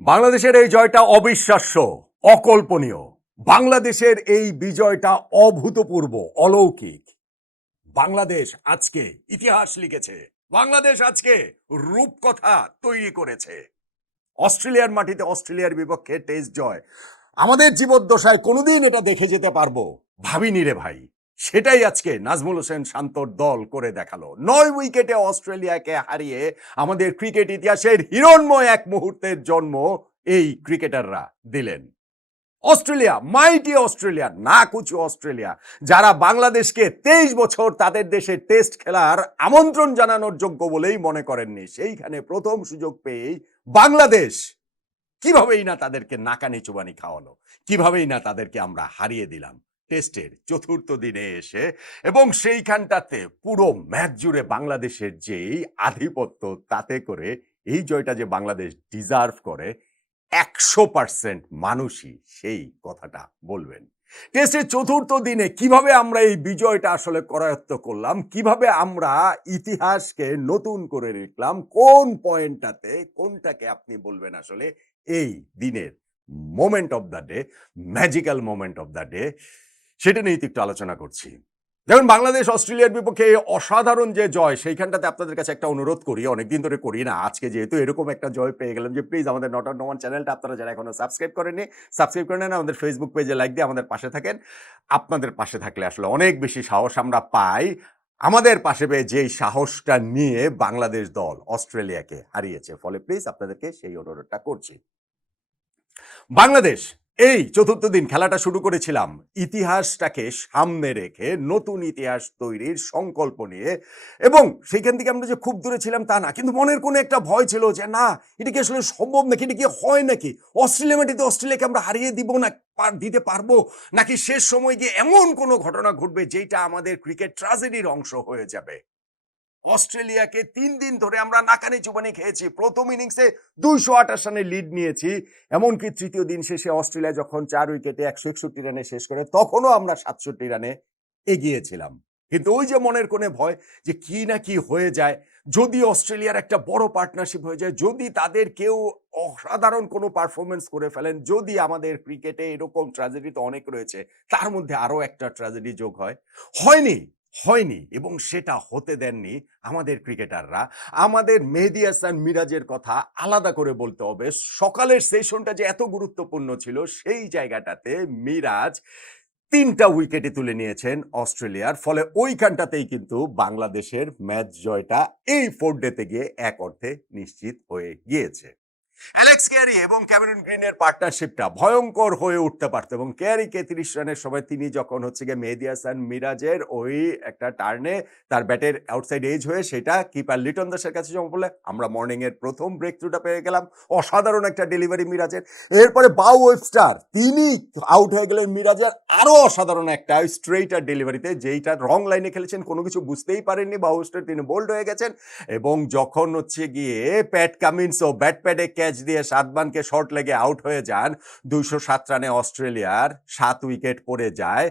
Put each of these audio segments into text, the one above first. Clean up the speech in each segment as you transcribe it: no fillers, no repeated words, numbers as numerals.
বাংলাদেশের এই জয়টা অবিশ্বাস্য, অকল্পনীয়। বাংলাদেশের এই বিজয়টা অভূতপূর্ব, অলৌকিক। বাংলাদেশ আজকে ইতিহাস লিখেছে। বাংলাদেশ আজকে রূপকথা তৈরি করেছে। অস্ট্রেলিয়ার মাটিতে অস্ট্রেলিয়ার বিপক্ষে টেস্ট জয় আমাদের জীবদ্দশায় কোনোদিন এটা দেখে যেতে পারবো ভাবিনি রে ভাই। সেটাই আজকে নাজমুল হোসেন শান্তর দল করে দেখালো। 9 উইকেটে অস্ট্রেলিয়াকে হারিয়ে আমাদের ক্রিকেট ইতিহাসের হিরণ্ময় এক মুহূর্তের জন্ম এই ক্রিকেটাররা দিলেন। অস্ট্রেলিয়া, মাইটি অস্ট্রেলিয়া, না কুচু অস্ট্রেলিয়া, যারা বাংলাদেশকে 23 বছর তাদের দেশে টেস্ট খেলার আমন্ত্রণ জানানোর যোগ্য বলেই মনে করেননি, সেইখানে প্রথম সুযোগ পেয়েই বাংলাদেশ কিভাবেই না তাদেরকে নাকানি চুবানি খাওয়ালো, কিভাবেই না তাদেরকে আমরা হারিয়ে দিলাম টেস্টের চতুর্থ দিনে এসে। এবং সেইখানটাতে পুরো ম্যাচ জুড়ে বাংলাদেশের যেই আধিপত্য, তাতে করে এই জয়টা যে বাংলাদেশ ডিজার্ভ করে 100% মানুষই সেই কথাটা বলবেন। টেস্টের চতুর্থ দিনে কিভাবে আমরা এই বিজয়টা আসলে করায়ত্ত করলাম, কিভাবে আমরা ইতিহাসকে নতুন করে লিখলাম, কোন পয়েন্টটাতে কোনটাকে আপনি বলবেন আসলে এই দিনের moment of the day, magical moment of the day, সেটা নিয়ে একটু আলোচনা করছি। যেমন বাংলাদেশ অস্ট্রেলিয়ার বিপক্ষে অসাধারণ যে জয়, সেইখানটাতে আপনাদের কাছে একটা অনুরোধ করি, অনেকদিন ধরে করি না, আজকে যেহেতু এরকম একটা জয় পেয়ে গেলাম, যে প্লিজ আমাদের নট আউট নো ওয়ান চ্যানেলটা আপনারা যারা এখনো সাবস্ক্রাইব করেননি, সাবস্ক্রাইব করে নেন, আমাদের ফেসবুক পেজে লাইক দিয়ে আমাদের পাশে থাকেন। আপনাদের পাশে থাকলে আসলে অনেক বেশি সাহস আমরা পাই। আমাদের পাশে পেয়ে যেই সাহসটা নিয়ে বাংলাদেশ দল অস্ট্রেলিয়াকে হারিয়েছে, ফলে প্লিজ আপনাদেরকে সেই অনুরোধটা করছি। বাংলাদেশ এই চতুর্থ দিন খেলাটা শুরু করেছিলাম ইতিহাসটাকে সামনে রেখে, নতুন ইতিহাস তৈরির সংকল্প নিয়ে। এবং সেইখান থেকে আমরা যে খুব দূরে ছিলাম তা না, কিন্তু মনের কোনো একটা ভয় ছিল যে না, এটা কি আসলে সম্ভব নাকি, এটা কি হয় নাকি, অস্ট্রেলিয়া মাটিতে অস্ট্রেলিয়াকে আমরা হারিয়ে দিব না, দিতে পারবো নাকি, শেষ সময় গিয়ে এমন কোনো ঘটনা ঘটবে যেটা আমাদের ক্রিকেট ট্র্যাজেডির অংশ হয়ে যাবে। অস্ট্রেলিয়াকে 3 দিন ধরে আমরা নাকানি চুবানি খেয়েছি। প্রথম ইনিংসে 228 রানের লিড নিয়েছি, এমনকি তৃতীয় দিন শেষে অস্ট্রেলিয়া যখন 4 উইকেটে 161 রানে শেষ করে, তখনও আমরা 67 রানে এগিয়েছিলাম। কিন্তু ওই যে মনের কোণে ভয় যে কি না কি হয়ে যায়, যদি অস্ট্রেলিয়ার একটা বড় পার্টনারশিপ হয়ে যায়, যদি তাদের কেউ অসাধারণ কোনো পারফরমেন্স করে ফেলেন, যদি আমাদের ক্রিকেটে এরকম ট্র্যাজেডি তো অনেক রয়েছে, তার মধ্যে আরো একটা ট্র্যাজেডি যোগ হয়। হয়নি, হয়নি, এবং সেটা হতে দেননি আমাদের ক্রিকেটাররা। আমাদের মেহেদী হাসান মিরাজের কথা আলাদা করে বলতে হবে। সকালের সেশনটা যে এত গুরুত্বপূর্ণ ছিল, সেই জায়গাটাতে মিরাজ 3টা উইকেটে তুলে নিয়েছেন অস্ট্রেলিয়ার, ফলে ওইখানটাতেই কিন্তু বাংলাদেশের ম্যাচ জয়টা এই 4 ডেতে গিয়ে এক অর্থে নিশ্চিত হয়ে গিয়েছে। অ্যালেক্স ক্যারি এবং ক্যামেরন গ্রিনের পার্টনারশিপটা ভয়ঙ্কর হয়ে উঠতে পারত, এবং ক্যারিকে 30 রানের সময় তিনি যখন হচ্ছে গিয়ে মেহেদী হাসান মিরাজের ওই একটা টার্নে তার ব্যাটের আউটসাইড এজ হয়ে সেটা কিপার লিটন দাসের কাছে জমা পড়লে আমরা মর্নিং এর প্রথম ব্রেক থ্রুটা পেয়ে গেলাম। অসাধারণ একটা ডেলিভারি মিরাজের। এরপরে বাউ ওয়েবস্টার তিনি আউট হয়ে গেলেন মিরাজের আরো অসাধারণ একটা স্ট্রেইটার ডেলিভারিতে, যেইটা রং লাইনে খেলেছেন, কোনো কিছু বুঝতেই পারেননি বাউ ওয়েবস্টার, তিনি বোল্ড হয়ে গেছেন। এবং যখন হচ্ছে গিয়ে প্যাট কামিন্সও ব্যাট প্যাডে ক্যাচ দিয়ে সাদমানকে শর্ট লেগে আউট হয়ে যান, 207 রানে অস্ট্রেলিয়ার 7 উইকেট পড়ে যায়,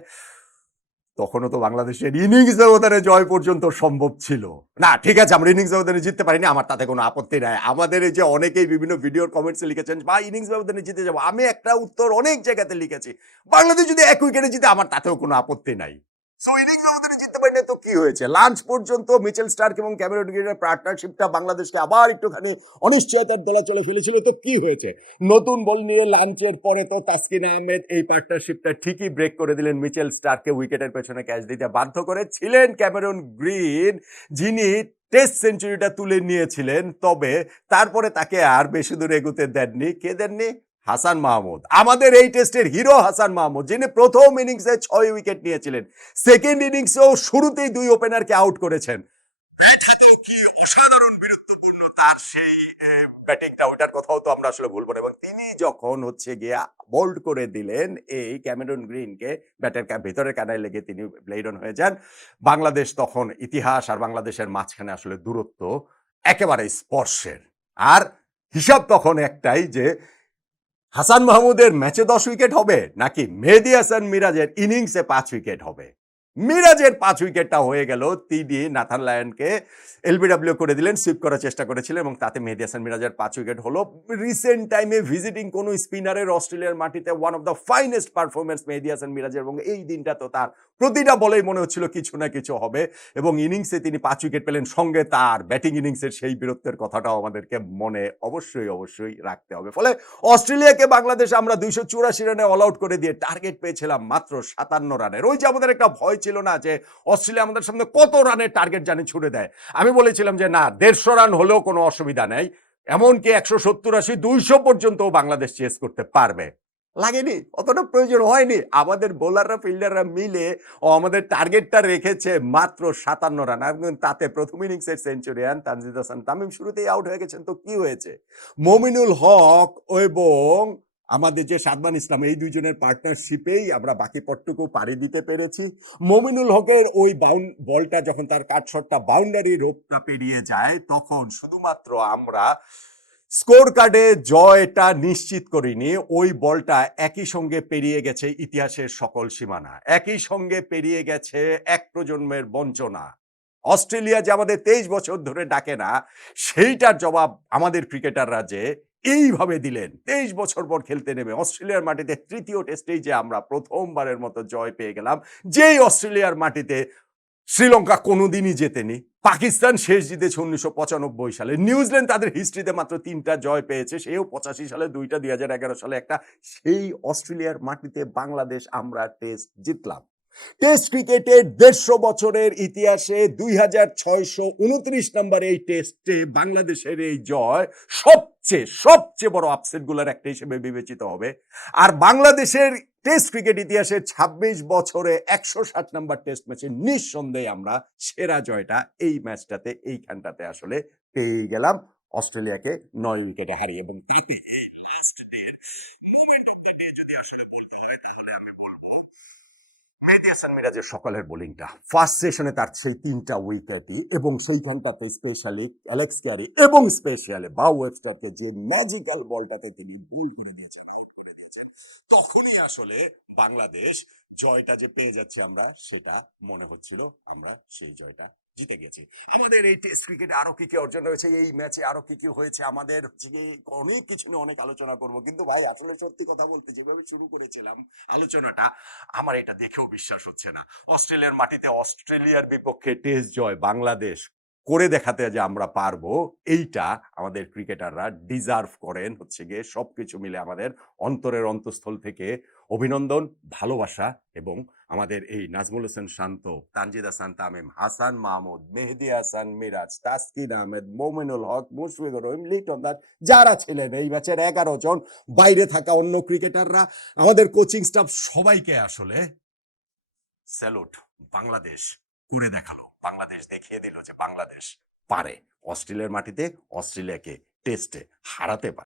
তখনও তো বাংলাদেশের ইনিংস ব্যবধানে জয় পর্যন্ত সম্ভব ছিল। না ঠিক আছে, আমরা ইনিংস ব্যবধানে জিততে পারিনি, আমার তাতে কোনো আপত্তি নাই। আমাদের এই যে অনেকেই বিভিন্ন ভিডিওর কমেন্টসে লিখেছেন বা ইনিংস ব্যবধানে জিতে যাবো, আমি একটা উত্তর অনেক জায়গাতে লিখেছি, বাংলাদেশ যদি 1 উইকেটে জিতে আমার তাতেও কোনো আপত্তি নাই। সো ইনিংস ব্যবধানে জিততে পারিনি তো কি হয়েছে, লাঞ্চ পর্যন্ত মিচেল স্টার্ক এবং ক্যামেরন গ্রিনের পার্টনারশিপটা বাংলাদেশকে আবার একটুখানি অনিশ্চয়তার দোলাচলে ফেলেছিল, তো কি হয়েছে, নতুন বল নিয়ে লাঞ্চের পরে তো তাসকিন আহমেদ এই পার্টনারশিপটা ঠিকই ব্রেক করে দিলেন, মিচেল স্টার্ককে উইকেটের পেছনে ক্যাচ দিতে বাধ্য করে। ছিলেন ক্যামেরন গ্রিন, যিনি টেস্ট সেঞ্চুরিটা তুলে নিয়েছিলেন, তবে তারপরে তাকে আর বেশি দূর এগোতে দেননি। কে দেননি? হাসান মাহমুদ, আমাদের এই টেস্টের হিরো হাসান মাহমুদ, যিনি প্রথম ইনিংসে 6 উইকেট নিয়েছিলেন, সেকেন্ড ইনিংসেও শুরুতেই 2 ওপেনারকে আউট করেছেন। অসাধারণ বীরত্বপূর্ণ তার সেই ব্যাটিংটা, ওইটার কথাও তো আমরা আসলে ভুলবো না। এবং তিনি যখন হচ্ছে গিয়ে বোল্ড করে দিলেন এই ক্যামেরন গ্রিনকে, ব্যাটের ভেতরের কানায় লেগে তিনি প্লেড অন হয়ে যান, বাংলাদেশ তখন ইতিহাস আর বাংলাদেশের মাঝখানে আসলে দূরত্ব একেবারে স্পর্শের। আর হিসাব তখন একটাই যে হাসান মাহমুদের ম্যাচে 10 উইকেট হবে নাকি মেহেদী হাসান মিরাজের ইনিংসে 5 উইকেট হবে। মিরাজের 5 উইকেটটা হয়ে গেল। তিনি নাথান লায়নকে এলবিডব্লিউ করে দিলেন, সুইপ করার চেষ্টা করেছিলেন এবং তাতে মেহেদী হাসান মিরাজের 5 উইকেট হলো। রিসেন্ট টাইমে ভিজিটিং কোন স্পিনারের অস্ট্রেলিয়ার মাটিতে one of the finest performance Mehedi Hasan মিরাজের, এবং এই দিনটা তো তার প্রতিটা বলেই মনে হচ্ছিল কিছু না কিছু হবে এবং ইনিংসে তিনি 5 উইকেট পেলেন। সঙ্গে তার ব্যাটিং ইনিংসের সেই বীরত্বের কথাটাও আমাদেরকে মনে অবশ্যই রাখতে হবে। ফলে অস্ট্রেলিয়াকে বাংলাদেশ আমরা 284 রানে অল আউট করে দিয়ে টার্গেট পেয়েছিলাম মাত্র 57 রানের। ওই যে আমাদের একটা ভয় ছিল না যে অস্ট্রেলিয়া আমাদের সামনে কত রানের টার্গেট জানি ছুড়ে দেয়। আমি বলেছিলাম যে না, 150 রান হলেও কোনো অসুবিধা নেই, এমনকি 170-80 200 পর্যন্ত বাংলাদেশ চেস করতে পারবে। লাগেনি, অতটা প্রয়োজন হয়নি। আমাদের বোলাররা ফিল্ডাররা মিলে আমাদের টার্গেটটা রেখেছে মাত্র 57 রান, এবং তাতে প্রথম ইনিংসের সেঞ্চুরিয়ান তানজিদ হাসান তামিম শুরুতেই আউট হয়ে গেছেন। তো কি হয়েছে, মমিনুল হক এবং আমাদের যে সাদমান ইসলাম, এই দুইজনের পার্টনারশিপেই আমরা বাকি পটটুকু পাড়ি দিতে পেরেছি। মমিনুল হকের ওই বলটা যখন তার কাট শটটা বাউন্ডারি রোপটা পেরিয়ে যায়, তখন শুধুমাত্র আমরা স্কোর কার্ডে জয়টা নিশ্চিত করিনি, ওই বলটা একই সঙ্গে পেরিয়ে গেছে ইতিহাসের সকল সীমানা, একই সঙ্গে পেরিয়ে গেছে এক প্রজন্মের বঞ্চনা। অস্ট্রেলিয়া যে আমাদের 23 বছর ধরে ডাকে না, সেইটার জবাব আমাদের ক্রিকেটাররা যে এইভাবে দিলেন। 23 বছর পর খেলতে নেমে অস্ট্রেলিয়ার মাটিতে তৃতীয় টেস্টেই যে আমরা প্রথমবারের মতো জয় পেয়ে গেলাম, যেই অস্ট্রেলিয়ার মাটিতে শ্রীলঙ্কা কোনোদিনই জেতেনি, পাকিস্তান শেষ জিতেছে 1995 সালে, নিউজিল্যান্ড তাদের হিস্ট্রিতে মাত্র 3টা জয় পেয়েছে, সেও 85 সালে 2টা, 2011 সালে একটা। সেই অস্ট্রেলিয়ার মাটিতে বাংলাদেশ আমরা টেস্ট জিতলাম। টেস্ট ক্রিকেটের 150 বছরের ইতিহাসে 2629 নম্বর এই টেস্টে বাংলাদেশের এই জয় সবচেয়ে বড় আপসেট গুলার একটা হিসেবে বিবেচিত হবে। আর বাংলাদেশের টেস্ট ক্রিকেট ইতিহাসের 26 বছরে 160 নম্বর টেস্ট ম্যাচে নিঃসন্দেহে আমরা সেরা জয়টা এই ম্যাচটাতে, এইখানটাতে আসলে পেয়ে গেলাম, অস্ট্রেলিয়াকে 9 উইকেটে হারিয়ে। এবং তাতে লাস্ট ডে যদি আসলে বলতে হয়, তাহলে আমি বলবো মেহেদী হাসান মিরাজের সকালের বোলিংটা, ফার্স্ট সেশনে তার সেই 3টা উইকেটই, এবং সেইখানটাতে স্পেশালি অ্যালেক্স ক্যারি এবং স্পেশালি বাউ ওয়েবস্টারকে যে ম্যাজিক্যাল বলটাতে তিনি বোল করে দিয়েছেন, তখনই আসলে বাংলাদেশ জয়টা যে পেয়ে যাচ্ছে আমরা, সেটা মনে হচ্ছিল আমরা সেই জয়টা জিতে গেছি। আমাদের এই টেস্ট ক্রিকেটে আরো কি অর্জন হয়েছে, এই ম্যাচে আরো কি হয়েছে, আমাদের হচ্ছে কি অনেক কিছু নিয়ে অনেক আলোচনা করব। কিন্তু ভাই আসলে সত্যি কথা বলতে, যেভাবে শুরু করেছিলাম আলোচনাটা, আমার এটা দেখেও বিশ্বাস হচ্ছে না অস্ট্রেলিয়ার মাটিতে অস্ট্রেলিয়ার বিপক্ষে টেস্ট জয় বাংলাদেশ করে দেখাতে যে আমরা পারবো, এইটা আমাদের ক্রিকেটাররা ডিজার্ভ করেন। হচ্ছে গিয়ে সবকিছু মিলে আমাদের অন্তরের অন্তঃস্থল থেকে অভিনন্দন, ভালোবাসা, এবং আমাদের এই নাজমুল হোসেন শান্ত, তানজিদ হাসান তামিম, হাসান মাহমুদ, মেহেদী হাসান মিরাজ, তাসকিন আহমেদ, মোমিনুল হক, মুশফিকুর রহিম, লিটন দাস, যারা ছিলেন এই ম্যাচের 11 জন, বাইরে থাকা অন্য ক্রিকেটাররা, আমাদের কোচিং স্টাফ, সবাইকে আসলে স্যালুট। বাংলাদেশ করে দেখালো, বাংলাদেশ দেখিয়ে দিল যে বাংলাদেশ পারে অস্ট্রেলিয়ার মাটিতে অস্ট্রেলিয়াকে টেস্টে হারাতে পারে।